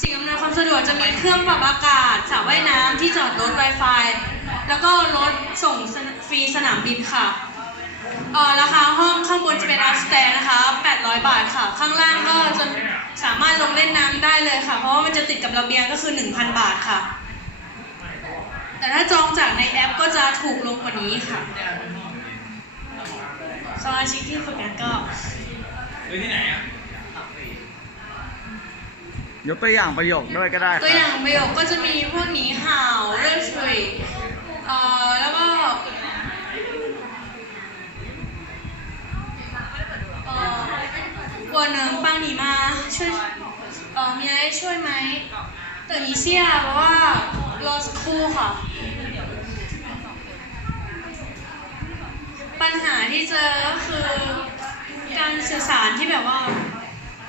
สิ่งอำนวยความสะดวกจะมีเครื่องปรับอากาศสระว่ายน้ำที่จอดรถ Wi-Fi แล้วก็รถส่งฟรีสนามบินค่ะเอ่อราคาห้องข้างบนจะเป็นอัพสแตร์นะคะ 800 บาทค่ะ ข้างล่างก็จะสามารถลงเล่นน้ำได้เลยค่ะ เพราะว่ามันจะติดกับระเบียงก็คือ 1,000 บาทค่ะ แต่ถ้าจองจากในแอปก็จะถูกลงกว่านี้ค่ะสมาชิกที่ฝึกงานก็เฮ้ยที่ไหนอะ ยกตัวอย่างประโยคด้วยก็ได้ตัวอย่างครับประโยคก็จะมีพวกหนีห่าวเรื่องช่วยเอ่อแล้วก็เอ่อวันหนึ่งป้าหนีมาช่วยเอ่อมีอะไรช่วยไหมแต่มีเสี่ยเพราะว่ารอสักครู่ค่ะ ปัญหาที่เจอก็คือการสื่อสารที่แบบว่า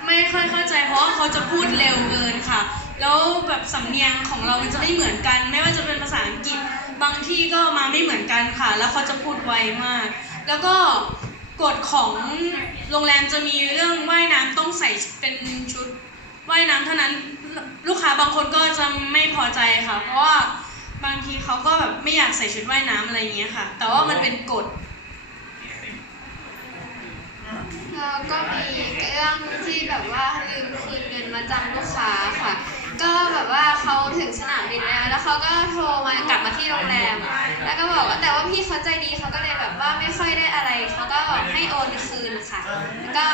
ไม่ค่อยเข้าใจเพราะว่าเขาจะพูดเร็วเกินค่ะ แล้วแบบสำเนียงของเรามันจะไม่เหมือนกัน ไม่ว่าจะเป็นภาษาอังกฤษบางที่ก็มาไม่เหมือนกันค่ะ แล้วเขาจะพูดไวมาก แล้วก็กฎของโรงแรมจะมีเรื่องว่ายน้ำต้องใส่เป็นชุดว่ายน้ำเท่านั้นลูกค้าบางคนก็จะไม่พอใจค่ะ เพราะว่าบางทีเขาก็แบบไม่อยากใส่ชุดว่ายน้ำอะไรอย่างเงี้ยค่ะ แต่ว่ามันเป็นกฎ แล้วก็มีเรื่องที่แบบว่าลืมคืนเงินมาจำลูกค้าค่ะ ก็แบบว่าเขาถึงสนามบินแล้ว แล้วเขาก็โทรมากลับมาที่โรงแรม แล้วก็บอกว่าแต่ว่าพี่เขาใจดีเขาก็เลยแบบว่าไม่ค่อยได้อะไร เขาก็ให้โอนคืนค่ะ แล้วก็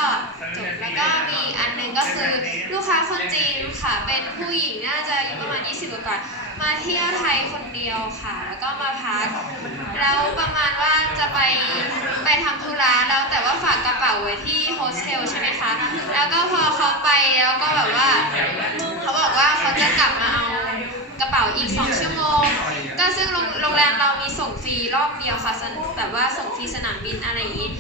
จบ แล้วก็มีอันหนึ่งก็คือลูกค้าคนจีนค่ะ เป็นผู้หญิงน่าจะอายู่ประมาณ 20กว่ามาเที่ยวไทยคนเดียวค่ะ แล้วก็มาพัก แล้วประมาณว่าจะไปไปทำ ระแล้วแต่ว่าฝากกระเป๋าไว้ที่โฮสเทลใช่ไหมคะ แล้วก็พอเขาไปแล้วก็แบบว่าเขาบอกว่าเขาจะกลับมาเอากระเป๋าอีก 2 ชั่วโมง ก็ซึ่งโรงแรมเรามีส่งฟรีรอบเดียวค่ะแบบว่าส่งฟรีสนามบินอะไรอย่างนี้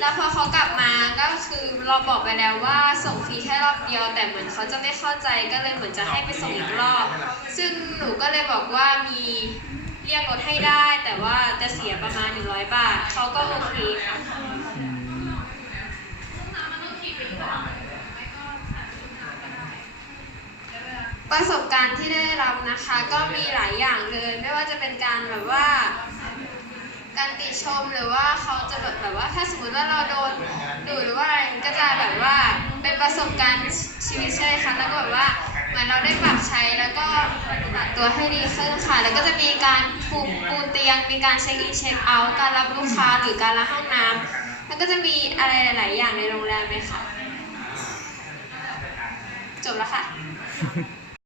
แล้วพอเขากลับมาก็คือเราบอกไปแล้วว่าส่งฟรีแค่รอบเดียว แต่เหมือนเขาจะไม่เข้าใจก็เลยเหมือนจะให้ไปส่งอีกรอบ ซึ่งหนูก็เลยบอกว่ามี รียกรถให้ได้ แต่ว่าจะเสียประมาณ 100 บาทเขาก็โอเคค่ะประสบการณ์ที่ได้รับนะคะก็มีหลายอย่างเลย ไม่ว่าจะเป็นการแบบว่า การติชมหรือว่าเขาจะแบบแบบว่าถ้าสมมติว่าเราโดนดุหรือว่าอะไรก็จะแบบว่าเป็นประสบการณ์ชีวิตใช่ไหมคะแล้วก็แบบว่า เหมือนเราได้ปรับใช้แล้วก็ปฏิบัติตัวให้ดีขึ้นค่ะ แล้วก็จะมีการปูปูเตียง มีการเช็คอินเช็คเอาท์การรับลูกค้าหรือการล้างห้องน้ำแล้วก็จะมีอะไรหลาย ๆ อย่างในโรงแรมเลยค่ะจบแล้วค่ะ